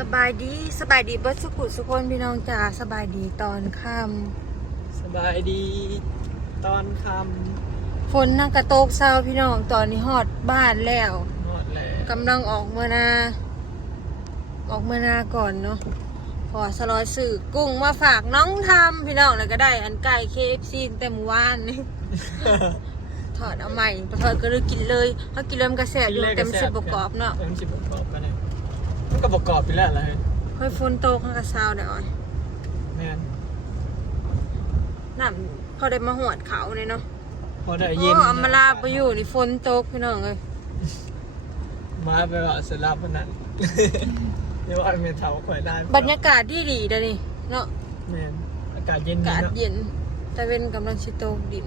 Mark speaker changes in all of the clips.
Speaker 1: สบายดีสบายดีเบิร์ดสุขุสุคนพี่น้องจ๋าสบายดีตอนค่
Speaker 2: สบายดี ตอนคำ
Speaker 1: ฝนนั่งกระโตกเศร้าพี่น้องตอนนี้ฮอดบ้านแล้วำ
Speaker 2: นอดแล้ว
Speaker 1: กำลังออกเมื่อนา ออกเมื่อนาก่อนเนาะพอสลอยสื่อกุ้งมาฝากน้องทำพี่น้องแล้วก็ได้อันไก่เคฟซีเต็มอวานนี่ ถอดเอาใหม่พอถอดก็เลยกินเลยเขากินเริ่มนกระแสอยู่เต็มสิบประกอบเนาะ
Speaker 2: เต็มสิบประกอบกันเลยมัน ก็ประกอบไปแล้วอะไร
Speaker 1: เฮ้ยฝนตกข้างกระเซาเดี๋ยวอ้อย
Speaker 2: แม่น
Speaker 1: น้ำพอได้มาหวดเขาเลยเนาะ
Speaker 2: พอได้
Speaker 1: โอ้
Speaker 2: เย็น
Speaker 1: อามาลาไปอยู่นี่ฝนตกพี่น้องเลย
Speaker 2: มาไปว่าสลับพนันเดี๋ยวว่าเมนเทาข่อยได้
Speaker 1: บรรยากาศดีดีๆเด้อนี่เนาะ
Speaker 2: แม่นอากาศเย็น
Speaker 1: อา
Speaker 2: ดี
Speaker 1: กาศ
Speaker 2: เนาะ
Speaker 1: เย็นแต่เป็นกำลังชิโตกดิน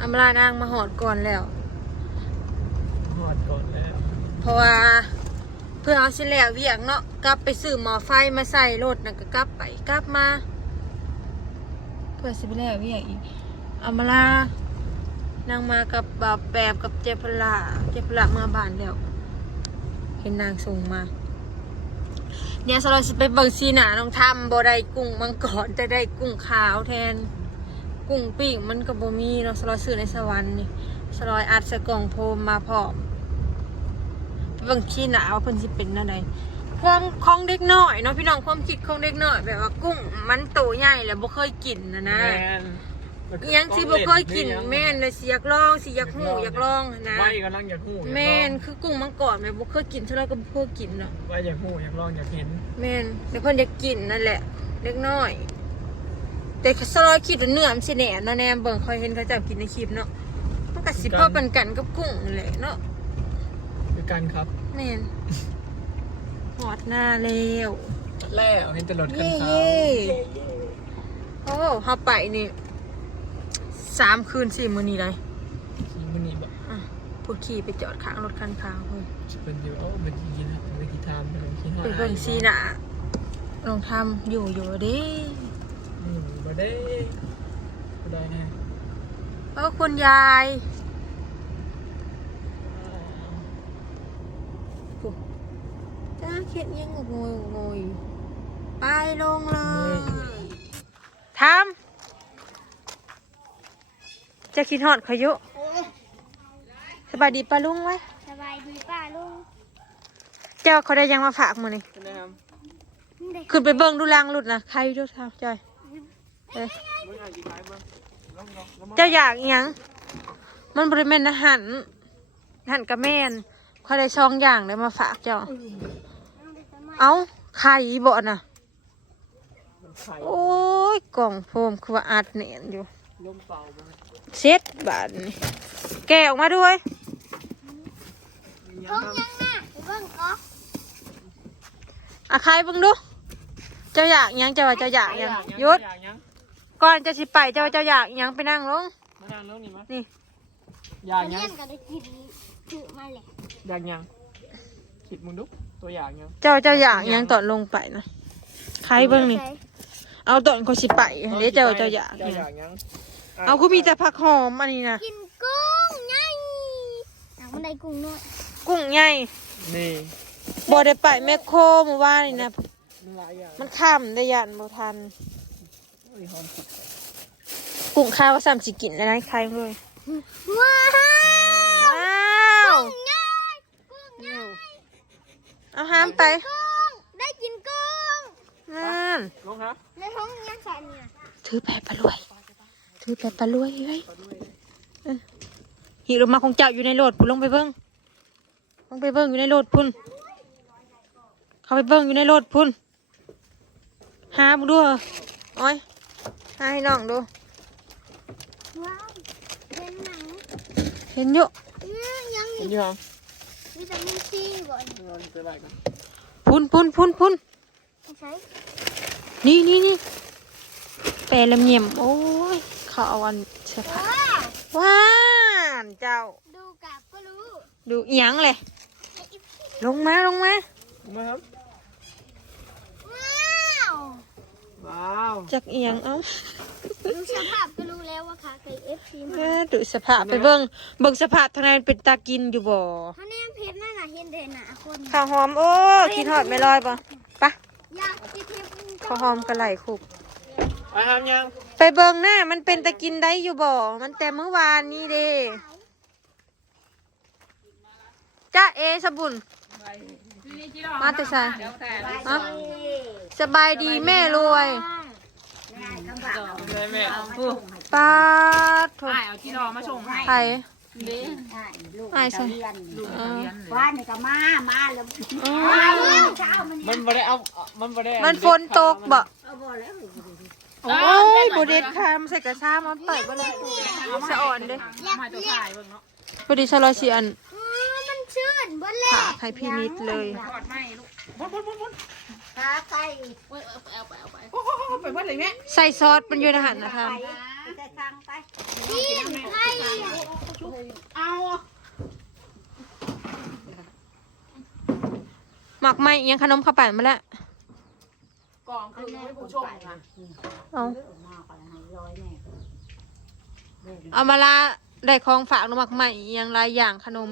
Speaker 1: อามาลานางมาหอดก่อนแล้ว
Speaker 2: หอดก่อนแล้ว
Speaker 1: เพราะว่าเพื่อเอาสิแล้วเวียกเนาะกลับไปซื้อหมอไฟมาใส่รถนะก็กลับไปกลับมา เพื่อสิไปแล้วเวียกอีกอามาลานางมากับบาแปบกับเจพลาเจพลามาบ้านแล้วเห็นนางส่งมาเนี่ยสลอยสไปเบิงซีหนาน้องทำบ่ได้กุ้งมังกรแต่ได้กุ้งขาวแทน กุ้งปิ้งมันก็บ่มีเนาะสลอยซื้อในสวรรค์นี่สลอยอัดสกล่องโฟมมาพร้อม เบิ่งซีหนาว่าเพิ่นสิเป็นอะไรของของเด็กน้อยเนาะพี่น้องความคิดของเด็กน้อยแบบว่ากุ้งมันโตใหญ่แล้วบ่เคยกินนะนะ
Speaker 2: แม่น
Speaker 1: อิหยังสิบ่เคยกินแม่นเลยสิอยากลองสิอยากฮู้อยากลองนะ
Speaker 2: ไว้กำลังอยากหู้อยากลอง
Speaker 1: แม่นคือกุ้งมังกรแม่บ่เคยกินเท่าไรก็บ่เคยกินเนาะ
Speaker 2: ไว้อยากหู้อยากลองอยากเห็น
Speaker 1: แม่นแต่เพิ่นจะกินนั่นแหละเล็กน้อย แต่สลอยคิดว่าเนื้อมันสิแหนนะแนมเบิ่งคอยเห็นเขาเจ้ากินในคลิปเนาะมันก็สิพอปันกันกับกุ้งนั่นแหละเนาะ
Speaker 2: ด้วยกันครับ
Speaker 1: แม่นหอดหน้าแล้ว
Speaker 2: แล้วเห็นแตลอดกัน
Speaker 1: เย่
Speaker 2: ขาว
Speaker 1: เย่โอ้เฮาไปนี่สามคืนสี่มื้อนี้เลย
Speaker 2: ขี่มันนี่บอก
Speaker 1: อะพูดขี่ไปจอดข้างรถคันขาวเฮ้ย
Speaker 2: จะเป็นอยู่โอ้มันดีนะมันกี่ทามเป็นกี่ห้า
Speaker 1: ไปเบิ่งซีหน่ะลองทำอยู่อยู่เดิ
Speaker 2: อืมมาได้บ่ได้แน่
Speaker 1: เออคุณยาย จ้า เขียนยังงงยงยไปลงเลยทำจะคิดหอดขยุสบายดีป้าลุงไหม
Speaker 3: สบายดีป้าลุง
Speaker 1: เจ้าเขาได้ยังมาฝากมือนี่
Speaker 2: ง
Speaker 1: ขึ้นไปเบิ้งดูลางหลุดนะใครดูเท้าจอยเอ้ย
Speaker 2: เมื่อไงกี่ไม้บ้างลองลองลอง
Speaker 1: เจ้าอยากยัง มันบริเวณอาหารอาหารกระแมนเขาได้ช่องอย่างเลยมาฝากเจ้า เอาไข่บ่น่ะ
Speaker 2: มันไข่
Speaker 1: โอ้ยกล่องโฟมคือว่าอัดเนียนอยู่
Speaker 2: ลมเป่าบ้าง
Speaker 1: เช็ดบาทนี่แกะออกมาด้วย
Speaker 3: ท้องยังน่ะไปเบิ่งก็
Speaker 1: อะใครเบิ่งดู เจ้าอยากอิหยังเจ้าว่าเจ้าอยากอิหยังหยุด
Speaker 2: อยากยัง
Speaker 1: ก่อนจะสิไปเจ้าเจ้าอยากอิหยังไปนั่งลง
Speaker 2: มานั่งแล้วนี่มั้ย
Speaker 1: นี่
Speaker 2: อยากยั
Speaker 3: เล่
Speaker 2: ง
Speaker 3: นก็ได้กินถือมาแหละ
Speaker 2: อยากยังคิดมึงดู ตัวอย่างยัง
Speaker 1: เจ้าเจ้าอยากอิหยังตอนลงไปนะใครเบิ่งนี่เอาตอนเขาสิไปเดี๋ยวเจ้าเจ้าอยากอิ
Speaker 2: เจ้า
Speaker 1: ห
Speaker 2: อ
Speaker 1: ยัง
Speaker 2: ยากยัง
Speaker 1: เอาคือมีแต่ผักหอมอันนี้นะ
Speaker 3: กินกุ้งไงหนังมันได้กุ้งน้อย
Speaker 1: กุ้งใหญ่
Speaker 2: นี่
Speaker 1: บ่ได้ไปแมคโครเมื่อวานนี่นะ
Speaker 2: มันหลายอย่าง
Speaker 1: มันค่ำได้ยันบ่ทัน
Speaker 2: โอ้ยหอมสุด
Speaker 1: กุ้งข้าวว่าสามสิกินแล้วนะใครเลย
Speaker 3: ว้าว
Speaker 1: ว้าว
Speaker 3: ง่ายกุ้งง่าย
Speaker 1: เอาห้ามไป
Speaker 3: กุ้งได้กินกุ้ง
Speaker 1: นั่น
Speaker 2: ลงครับ
Speaker 3: ในท้องยังใส่เนี่ย
Speaker 1: ถือแปะปลารวย ถือแปะปลารวยเฮ้ยเออหิลงมาของเจ้าอยู่ในโหลดพุ่นลงไปเบิ้งลงไปเบิ้งอยู่ในโหลดพุ่นเข้าไปเบิ้งอยู่ในโหลดพุ่นหาบุดูเหรอโอ้ยหาให้น้องดู
Speaker 3: ว้าวเป็นหนัง
Speaker 1: เห็นอยู่
Speaker 3: เนี่ยยัง
Speaker 2: เห็
Speaker 3: มี
Speaker 2: นอยู่ครับ
Speaker 3: วิตามินซีบ่อย
Speaker 2: นอนไปไหนกัน
Speaker 1: พุ่นพุ่นพุ่นพุ่น
Speaker 3: ไม่ใช่
Speaker 1: นี่นี่นี่แปลละเมียมโอ้ยเขาเอาอันเสื้อผ้า
Speaker 3: ว้า
Speaker 1: ว้านเจ้า
Speaker 3: ดูกลับก็รู้
Speaker 1: ดูเอียงเลย ลงมาลงมา
Speaker 2: มาครับ
Speaker 3: ว้าว
Speaker 2: ว้าว
Speaker 1: จักเอียงเอ้า
Speaker 3: ดูสภาพก็รู้แล้วว่าขาไก่เอฟซีมา
Speaker 1: แม่ดูสภาพไปเบิ่งเบิ่งสภาพทางในเป็นตากินอยู่บ่
Speaker 3: ถ้าแนมเพชรนั่นน่ะเห็นเด่นหนาคน
Speaker 1: ข้าวหอมโอ้คิดฮอดไม่ลอยบ่ปะ
Speaker 3: อยากที่เทป
Speaker 1: ข้าวหอมกระไหลคุก
Speaker 2: ไปทำยัง
Speaker 1: ไปเบิ่งหน้ามันเป็นตะกินได้อยู่บ่ มันแต่เมื่อวานนี้เด้จ้าเอสบุญ มาแต่ใส่ฮะสบายดีแม่รวย
Speaker 2: แม่แม่
Speaker 1: ป้าดโถ
Speaker 4: ใช่เอาที่รอมาส่งให้
Speaker 1: ไผ่
Speaker 4: เด้
Speaker 1: ไอ้ใส่
Speaker 4: ลูก
Speaker 1: เอ
Speaker 4: เขา
Speaker 1: อ
Speaker 4: เรียนเลย
Speaker 5: ว่านนี่ก็มา มาแล้ว
Speaker 1: อ๋อ
Speaker 5: เช้ามัน
Speaker 2: มันบ่ได้เอา มันบ่ได้เอา
Speaker 1: มันฝนตกบ่
Speaker 5: เอาบ่แล้ว
Speaker 1: โอ้ยบเด็ดค่ะมันใส่กระชามันเปิดบ่เลยสะอ่อนเด้
Speaker 4: มาตัวถ่ายเบิ่งเนาะ
Speaker 1: พอดีชะลอสิอัน
Speaker 3: มั นชื่นบนเลย
Speaker 1: ผ่าให้พี่นิดเลย
Speaker 4: กอดไม่ลูก
Speaker 5: ขาไก่
Speaker 4: เว้ยเอาไปเอาไปเอาไปโอ้โหไปว่าอะไรเนี่ย
Speaker 1: ใส่ซอสมันอยู่ในหันนะคะ
Speaker 5: ไปจะทางไป
Speaker 3: กินไข่
Speaker 4: เอา
Speaker 1: หมักไหมเอียงขนมข้าวปั่นมาแล้ว
Speaker 4: กองคือไม่ผู้ชมค่ะ
Speaker 1: เอา
Speaker 5: มาก่อนให้ร้อยแน่
Speaker 1: เอามาละได้ของฝากหนูหมักไหมเอียงหลายอย่างขนม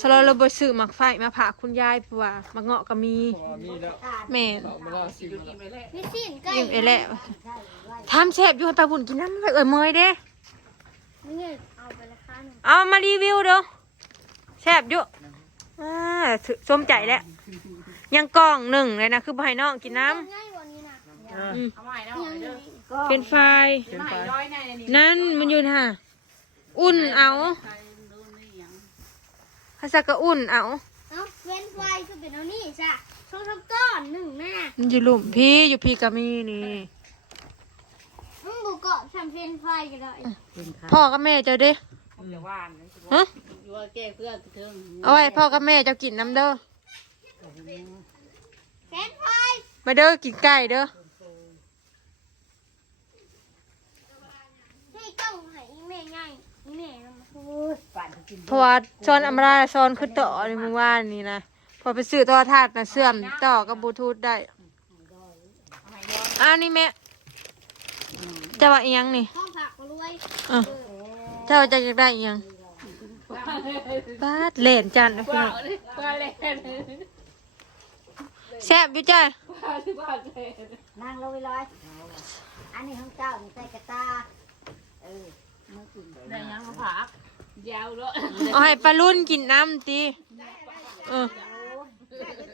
Speaker 1: สลอเราไปซื้อหมักไฟมาผ่าคุณยายเพราะว่ามักเงาะก็มี
Speaker 2: พอมีแล้ว
Speaker 1: แม่น
Speaker 2: เอามาแล้วสิมาแล้ว
Speaker 4: ไปเลย
Speaker 3: มีสิ้นไก่
Speaker 1: อิ่มเอแหละทำแซ่บอยู่ให้ปลาบุญกินน้ำไปเอ่ยเมยเด้
Speaker 3: นี่เอาไปราคาหนึ่ง
Speaker 1: เอามารีวิวเด้อแซ่บอยู่อ่าสมใจแล้ว ยังกล่องหนึ่งเลยนะ คือบ่ให้น้องกินน้
Speaker 3: ง่ายกว่านี้นะำ
Speaker 1: อืม
Speaker 4: เอาใหม่แล้วเอาเด้อ
Speaker 5: ก็
Speaker 1: เป็นไฟ
Speaker 4: เป็นไม้ร้อยในนี่
Speaker 1: นั่นมันอยู่น่ะ อุ่นเอาภาษาก็อุ่นเอา
Speaker 3: เอาเว้นไฟก็เป็นเอานี่จ้ะช่องทำก้อนหนึ่งแม่
Speaker 1: มันอยู่หลุมพี่อยู่พี่ก็มีนี่
Speaker 3: มึงบุกเกาะทำเฟรนไฟก็ได้
Speaker 1: พ่อกับแม่เจ้าเด้
Speaker 4: ผมจะว่านนะ
Speaker 1: ฮะ
Speaker 4: อยู่ว่าแก้เพื่อนเทิง
Speaker 1: เอาไว้พ่อกับแม่เจ้ากินน้ำเด้อ
Speaker 3: เฟรนไฟ
Speaker 1: มาเด้อกินไก่เด้อ
Speaker 3: ให้ต้องให้อีแม่ง่ายอีแม่นำมา
Speaker 5: โอ้ยปั่นกิน
Speaker 1: เพราะว่าซ้อนอำราซ้อนคือต่อในเมื่อวานนี้นะพอไปซื้อโทรทัศน์นะเสื่อมต่อกับบลูทูธได้อันนี้แม่จะว่าอีหยังนี่
Speaker 3: ห้องผักรวย
Speaker 1: เออเจ้าจะอยากได้อีหยังบาดเล่นจันนะพี่น้อง
Speaker 4: ว่าเลย
Speaker 1: แซ่บอยู่จ้ะ
Speaker 5: นั่งลงไปร้อยอันนี้ของเจ้านี่ใส่กระตาเออมื่อกิน
Speaker 4: ได้ยังมาผัก ยาวเลย
Speaker 1: เอาให้ปลารุ่นกินน้ำตีเออ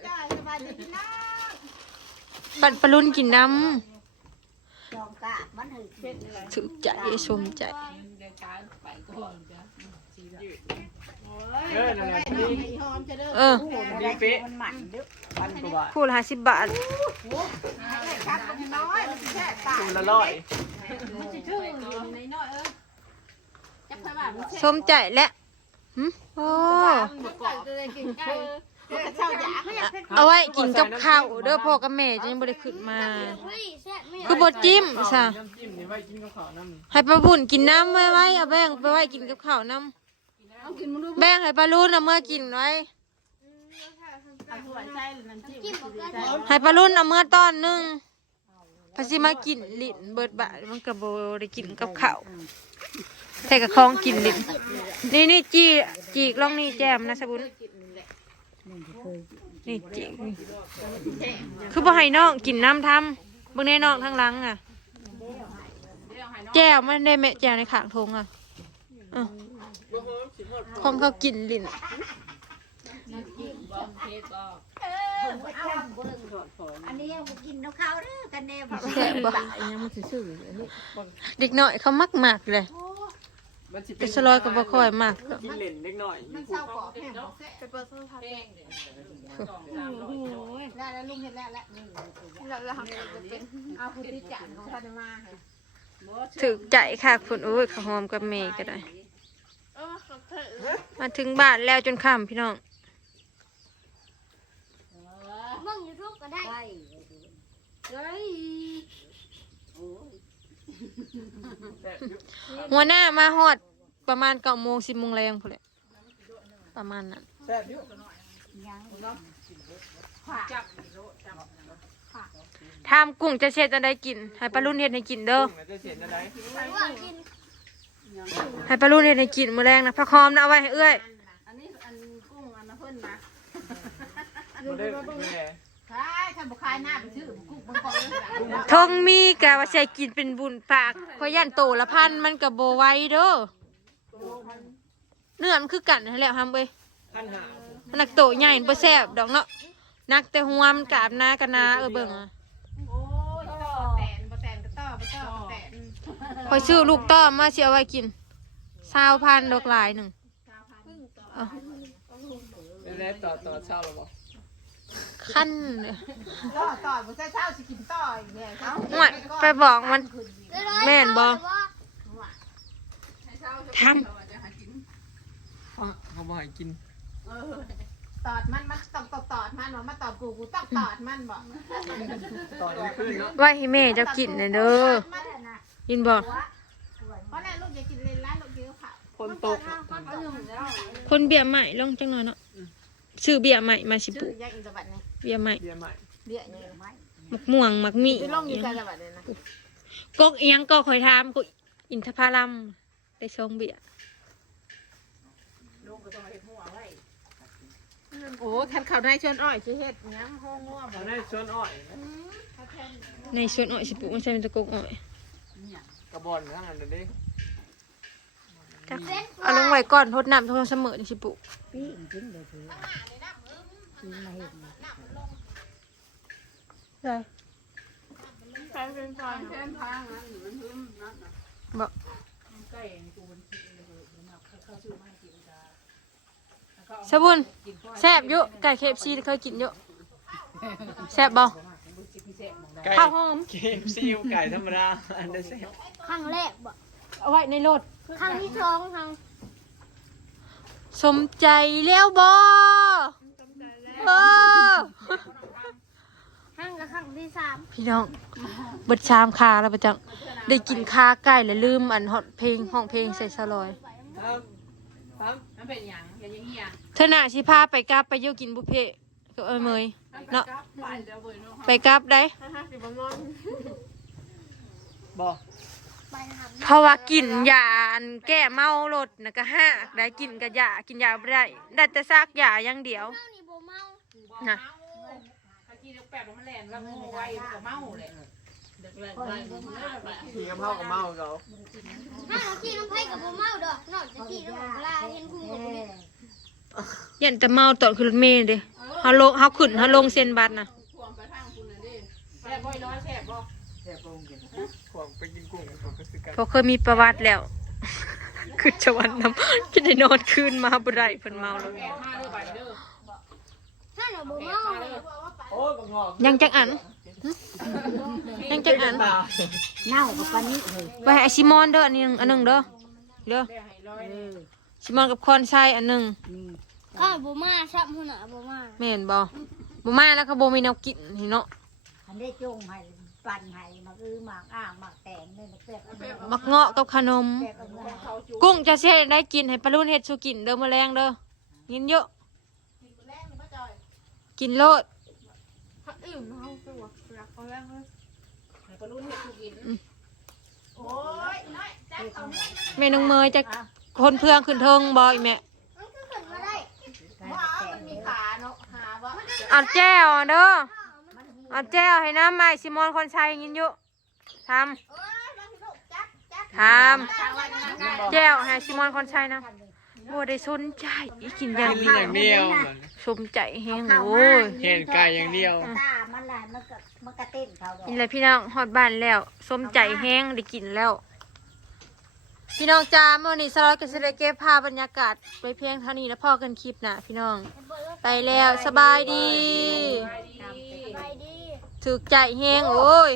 Speaker 5: จ้าสบายดีนะ
Speaker 1: ปัดปลารุ่นกินน้
Speaker 5: จองกะมันหืดเส้นเลยำ
Speaker 1: ถึกใจชมใจ
Speaker 4: เดี๋ยวการไปก่อนจ้ะ
Speaker 2: เออนั่นแหละพอดี
Speaker 1: เออ
Speaker 5: โอ้โหอะไรที่มันหมันเด้อ
Speaker 2: พันกว่าบาท
Speaker 1: คู่ละห้า สิบบาท
Speaker 5: ครับมันน้อยมันแค่ตา
Speaker 2: คูละร้อย
Speaker 4: จะไปบ้าน
Speaker 1: ชมใจและหึโอ้เอาไว้กินกับข้าวเด้อพ่อกับแม่จะยังบ่ได้ขึ้นมา
Speaker 3: เฮ้ยแซ่บไม่
Speaker 1: คือบดจิ้มซะ
Speaker 2: น้ำจิ้มนี่ไว้กินกับข้าวน้ำ
Speaker 1: ให้ปลาบุญกินน้ำไว้ไว้เอาแบ่งไปไว้กินกับข้าวน้ำแบ่งให้ปลารุ่นเอาเมื่อกินไว้
Speaker 3: จิ้มบอกกัน
Speaker 1: ให้ปลารุ่นเอาเมื่อตอนหนึงพาสิมากินลิ้นเบิดบะมันก็บ่ได้กินกับข้าว แต่กับของกินลิ้นนี่นี่จีจีกลองนี่แจมนะสะบุญนี่จีกนี่คือบ่ให้น้องกินน้ำทำเบิ่งในน้องทางหลังอะแก้วมันได้แม่แก้วในขางทงอะเออของเขากินลิ้น
Speaker 5: อันนี้เอามากินน้ำข้าวเด้อกันแน่บ่
Speaker 1: แซ่บบ่เด็กน้อยเขามักมากเลย
Speaker 2: มันสิ
Speaker 1: แต่สลอยก็บ่ค่อยมาก
Speaker 2: กินเล่นเล็กหน่อยอยู่ภูเขา
Speaker 5: ได้แล้วลุงเห็นแล้วแหละ
Speaker 1: ถึกใจค่ะคุณโอ้ยข้าวหอมกับเมย์ก็ได้มาถึงบ้านแล้วจนค่ำพี่น้อง
Speaker 3: เบิ่งยูทูบก็ได้
Speaker 5: ใช่
Speaker 1: หัวหน้ามาฮอดประมาณเก้าโมงสิบโมงแรงพอแหละประมาณนั้น
Speaker 2: แซ่บอยู่
Speaker 5: ยัง
Speaker 4: จับ
Speaker 1: ทำกุ้งจะเช็ดจะได้กิน ให้ปลารุ่นเฮ็ดให้กินเด้อ
Speaker 2: มันจะเสียอะไร
Speaker 3: ว่ากิน
Speaker 1: ให้ปลารุ่นเฮ็ดให้กินมื้อแรงนะพระคอมนะเอาไว้ให้เอื้อย
Speaker 4: อันนี้อันกุ้งอันนั้นเพิ่นนะ
Speaker 2: มันได้แม่
Speaker 4: ใช่ถ้าบุคายหน้าไปซื้อกุ้งบางกอง
Speaker 1: ทงมีกะว่าใช้กินเป็นบุญปากเพราะยันโตละพันมันก็บ่ไหวเด้อเนื้อมันคือกันนั่นแหล้วทำเว้ย
Speaker 2: พันหา
Speaker 1: มันนักโตใหญ่บ่แซ่บดอกเนาะนักแต่หัวมันกาบหน้ากันนาเออเบิ่งอะ
Speaker 4: โอ้ยต่อแตนบ่แตนก็ต่อบ่ต่อบ่แตน
Speaker 1: คอยซื้อลูกต้อมมาสิเอาไว้กินซาวพันดอกหลายหนึ่งเอา
Speaker 2: เป็นไรต่อต่อเช่าหรอบอก
Speaker 1: ขั้นเลย
Speaker 4: ต่อต่อบ่ใช่เช้าสิกินต่ออีกเนี่ยเช้า
Speaker 1: หวดไปบอกมัน
Speaker 3: ร้อย
Speaker 1: แม่นบ่
Speaker 3: ว่า
Speaker 1: ท
Speaker 2: เขาบอกให้กิน
Speaker 4: เออตอดมันมันต้องตอดตอดมันว่ามาตอดกูกูต้องตอดมันบ่
Speaker 2: ต่อไม่ขึ้นเนาะำ
Speaker 1: ไว้ให้แม่เจะกินเลยเด้อ
Speaker 4: มัน
Speaker 1: ยินบอก
Speaker 4: เพราะนั่นลูกอย่ากินเลนร้านลูกกินข้าว
Speaker 2: คนตก
Speaker 1: คนเบียร์ใหม่ลงจังหน่อยเนาะซื้อเบียร์ใหม่มาสิ
Speaker 4: ชื่
Speaker 1: ปุ
Speaker 4: อยังอินทบัตนี่
Speaker 1: เบียร์ใหม่
Speaker 2: เบียร์ใหม่
Speaker 4: เบี้ยยัง
Speaker 1: มักม่วงมักมี
Speaker 4: ที่ลงอยู่ใจจังหวัดเลยนะ
Speaker 1: กกเอียงก็คอยทามก็อินทพาลัมได้ชงเบียร์
Speaker 4: โอ้ท่านเขาได้ชวนอ้อยสิเฮ็ดหยังห้องง่วง
Speaker 2: เขาได้ชวนอ้อยนะ
Speaker 1: ในสวนอ้อยสิปุมันใช่เป็นตะกกอ้อย
Speaker 2: กระบอกทั้งอันนั้นดิ
Speaker 1: เอาลงไว้ก่อนทดน้ำทดเสมอนี่สิปุ
Speaker 5: พี่จริงเลยคือกินมาเห็น
Speaker 1: ได้
Speaker 4: ใช้เป็นซอยแทนทางนั้นมันหึมนักนะ
Speaker 1: บ่
Speaker 4: ใกล้กูมันคิดเลยเขาซื้อมาให้กินจ้า
Speaker 1: สบุนแซ่บอยู่ไก่เคฟซีเคยกินอยู่แซ่บบ่
Speaker 2: ไก่
Speaker 1: ข้าวหอม
Speaker 2: เกมซิวไก่ธรรมดาอันเดอร์เซล
Speaker 3: ครั้งแรกบ่
Speaker 1: เอาไว้ในรถ
Speaker 3: ครั้งที่สองครั้ง
Speaker 1: สมใจแล้วบ่ เออ
Speaker 3: ครั้งกับครั้งที่สาม
Speaker 1: พี่น้องเบิดชามคาแล้วประจังได้กินคาไก่แล้วลืมอันฮอตเพลงห้องเพลงใส่สลอย
Speaker 2: ครับครับ
Speaker 4: มันเป็นหยังอย่างเงี้ย
Speaker 1: เธอหน่ะสิพาไปกลับไปเยี่ยวกินบุฟเฟ่ต์กับเอ้ยเมยเนาะ
Speaker 4: ไปเดี๋ยวเบิ่งเนาะ
Speaker 1: ไปกลับได้
Speaker 4: ห้าสิบประมอน
Speaker 2: บอก
Speaker 3: ไปหา
Speaker 1: เพราะว่ากินยาอันแก้เมารถนะก็ห้าได้กินกับยากินยาบ่ได้ได้แต่ซากยาอย่างเดียว
Speaker 3: เมานี่ บ่เมา
Speaker 1: นะ
Speaker 4: เขากินแปดมันแหลนแล้วงูไวกับเมาเลยเด็กแหลนไวมันเลิกละ
Speaker 2: ขี่กระเพรากับเมาเขา
Speaker 3: ถ้าเราขี่น้ำไผ่กับบ่เมาดอกนอกจากขี่น้ำเวลาเห็นคุ้มกับบ่ได้
Speaker 1: ยันแต่เมาตอนขึ้นรถเมล์เด้เฮาลงเฮาขึ้นเฮาลงเส้นบัตรน่ะ
Speaker 4: ทวงไปทางคุณน่ะดิแซ่บบ่อยน้อยแซ่บบ่
Speaker 2: แค่ปรุงกินขวงไปกินกุ้งผมก็ซื้อกัน
Speaker 1: เพราะเคยมีประวัติแล้วคือจะวันน้ำจะได้นอนคืนมาบ่ได้เพิ่นเมาแล้ว
Speaker 4: แปด ห้าเด้อไปเด้อ
Speaker 3: ถ้าเราบ่
Speaker 4: แป
Speaker 3: เมา
Speaker 4: ดห้าเด้อ
Speaker 2: โอ้ยบังงอก
Speaker 1: ยังจักอันหึยังจักอัน
Speaker 5: เน่ากับปานนี้เลย
Speaker 1: ไปให้ซิมอนเด้ออันนึงอันหนึงเด้อเด้อ
Speaker 4: แบ่ให้ร้อย
Speaker 5: เอ
Speaker 4: นี่
Speaker 5: อ
Speaker 1: ซิมอนกับคอนชัยอันหนึง
Speaker 5: นี่
Speaker 3: ถ้าบ่มาซับหัวหน้าบ่มา
Speaker 1: แม่นบ่บ่มาแล้วก็บ่มีแนวกินนี่เนาะ
Speaker 5: อันได้จงให้ปั่นให้มาคือหมากอ่างหมากแตงเลยมาแซ่บเอาเงิน
Speaker 1: มักเงาะกับขนม
Speaker 5: แซ่บเอาเงิน
Speaker 4: เขาจู
Speaker 1: กุ้งจะเช็ดได้กินให้ปลารุ่นเฮ็ดสุกินเด้อมื้อแรงเด้อกินเยอะ
Speaker 4: แรงมาจอย
Speaker 1: กินโลด
Speaker 4: พักอิ่มเฮาตัวรักเขาแรงเลยให้ปลารุ่นเฮ็ดทุกกินโอ้ยน้อยจักเอาเงิน
Speaker 1: แม่น้องเมยจะคนเพื่องขึ้นเทิงบ่อีแม่
Speaker 3: มันก็ขึ้นมาได้
Speaker 4: ว่ามันมีขาเนาะหาว่า
Speaker 1: เอาแจ้วเด้อเอาแจ้วให้น้ำใหม่ซิมอนคนชัยกินเยอะทำทำแจ้วให้ซิมอนคนชัยนะบ่ได้สนใจอีกินอย่าง
Speaker 2: กิน
Speaker 1: เดียว
Speaker 2: อย่างเดียวมัน
Speaker 1: สมใจแฮงโอ้ย
Speaker 2: เห็นไก่อย่างเดียว
Speaker 5: ตามันลายมันก็มันก็เต้นเขาดอก
Speaker 1: นี่แหละพี่น้องฮอดบ้านแล้วสมใจแฮงได้กินแล้ว พี่น้องจ้าเมื่อนี้สลอดก็สิได้เก็บภาพบรรยากาศไปเพียงเท่านี้แล้วพอกันคลิปหนะพี่น้อง ไปแล้วสบายดี
Speaker 3: ไปดี
Speaker 1: ถึกใจแฮงโอ้ย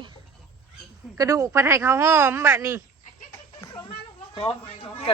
Speaker 1: กระดูกพันให้เขาวหอมแบบนี้
Speaker 2: พร้อมกัน